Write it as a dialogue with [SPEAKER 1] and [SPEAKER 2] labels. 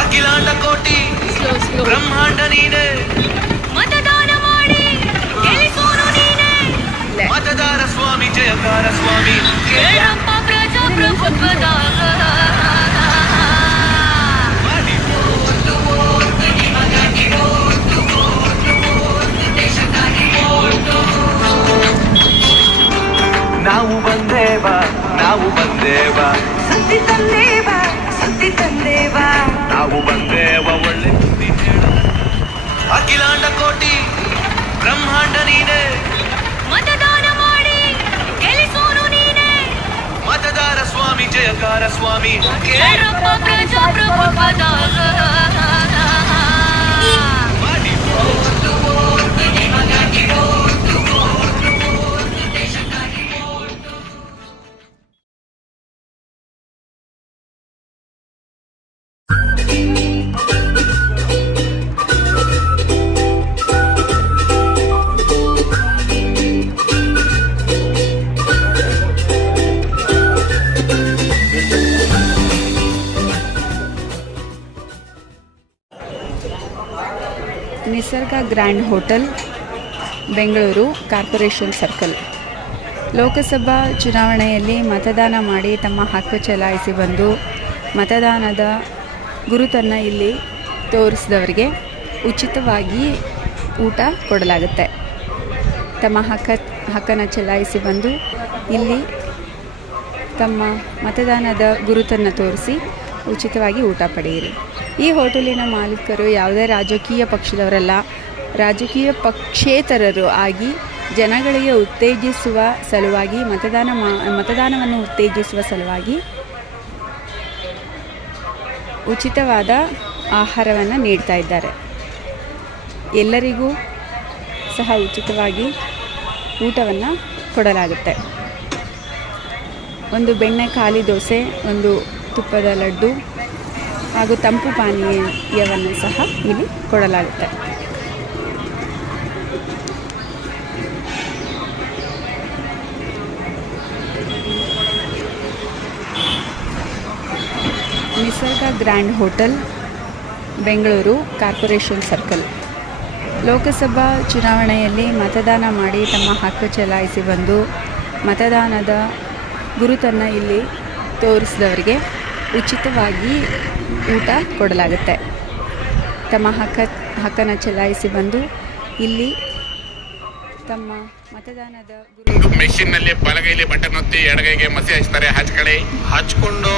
[SPEAKER 1] ಅಖಿಲಾಂಡ ಕೋಟಿ ಬ್ರಹ್ಮಾಂಡ ನೀನೆ.
[SPEAKER 2] ಮತದಾನ ಮಾಡಿ ಗೆಲ್ಲಿಸೋನು ನೀನೇ.
[SPEAKER 1] ಮತದಾರ ಸ್ವಾಮಿ ಜಯಕಾರ ಸ್ವಾಮಿ.
[SPEAKER 2] ಕೇಳಪ್ಪ ಪ್ರಜಾಪ್ರಭುತ್ವದ
[SPEAKER 1] ಮಾಡಿ. ನಾವು ಬಂದೇವಾ ನಾವು ಬಂದೇವಾ.
[SPEAKER 3] ಸಂತಿ ತಂದೇವ
[SPEAKER 1] ಅಖಿಲಾಂಡ ಕೋಟಿ ಬ್ರಹ್ಮಾಂಡ ನೀನೆ.
[SPEAKER 2] ಮತದಾನ ಮಾಡಿ ಗೆಲ್ಲಿಸೋನು ನೀನೇ.
[SPEAKER 1] ಮತದಾರ ಸ್ವಾಮಿ ಜಯಕಾರ ಸ್ವಾಮಿ.
[SPEAKER 2] ಕೇಳಪ್ಪ
[SPEAKER 4] Nisarga grand hotel, Bengaluru corporation circle. Lok Sabha ಚುನಾವಣೆಯಲ್ಲಿ ಮತದಾನ ಮಾಡಿ ತಮ್ಮ ಹಕ್ಕು ಚಲಾಯಿಸಿ ಬಂದು ಮತದಾನದ ಗುರುತನ್ನು ಇಲ್ಲಿ ತೋರಿಸಿದವರಿಗೆ ಉಚಿತವಾಗಿ ಊಟ ಕೊಡಲಾಗುತ್ತೆ. ತಮ್ಮ ಹಕ್ಕ, ಹಕ್ಕನ್ನು ಚಲಾಯಿಸಿ ಬಂದು ಇಲ್ಲಿ ತಮ್ಮ ಮತದಾನದ ಗುರುತನ್ನು ತೋರಿಸಿ ಉಚಿತವಾಗಿ ಊಟ ಪಡೆಯಿರಿ. ಈ ಹೋಟೆಲಿನ ಮಾಲೀಕರು ಯಾವುದೇ ರಾಜಕೀಯ ಪಕ್ಷದವರಲ್ಲ. ರಾಜಕೀಯ ಪಕ್ಷೇತರರು ಆಗಿ ಜನಗಳಿಗೆ ಉತ್ತೇಜಿಸುವ ಸಲುವಾಗಿ ಮತದಾನ ಮಾ, ಮತದಾನವನ್ನು ಉತ್ತೇಜಿಸುವ ಸಲುವಾಗಿ ಉಚಿತವಾದ ಆಹಾರವನ್ನು ನೀಡ್ತಾ ಇದ್ದಾರೆ. ಎಲ್ಲರಿಗೂ ಸಹ ಉಚಿತವಾಗಿ ಊಟವನ್ನು ಕೊಡಲಾಗುತ್ತೆ. ಒಂದು ಬೆಣ್ಣೆ, ಖಾಲಿ ದೋಸೆ, ಒಂದು ತುಪ್ಪದ ಲಡ್ಡು ಹಾಗೂ ತಂಪು ಪಾನೀಯವನ್ನು ಸಹ ಇಲ್ಲಿ ಕೊಡಲಾಗುತ್ತೆ. Nisarga grand hotel, Bengaluru corporation circle. Lok Sabha ಚುನಾವಣೆಯಲ್ಲಿ ಮತದಾನ ಮಾಡಿ ತಮ್ಮ ಹಕ್ಕು ಚಲಾಯಿಸಿ ಬಂದು ಮತದಾನದ ಗುರುತನ್ನು ಇಲ್ಲಿ ತೋರಿಸಿದವರಿಗೆ ಉಚಿತವಾಗಿ ಊಟ ಕೊಡಲಾಗುತ್ತೆ. ತಮ್ಮ ಹಕ್ಕ ಹಕ್ಕನ್ನು ಚಲಾಯಿಸಿ ಬಂದು ಇಲ್ಲಿ ತಮ್ಮ ಮತದಾನದ
[SPEAKER 5] ಮೆಷಿನ್ನಲ್ಲಿ ಬಲಗೈಲಿ ಬಟನ್ ಒತ್ತಿ ಎಡಗೈಗೆ ಮಸಿ ಹಚ್ತಾರೆ. ಹಚ್ಕಳಿ
[SPEAKER 1] ಹಚ್ಕೊಂಡು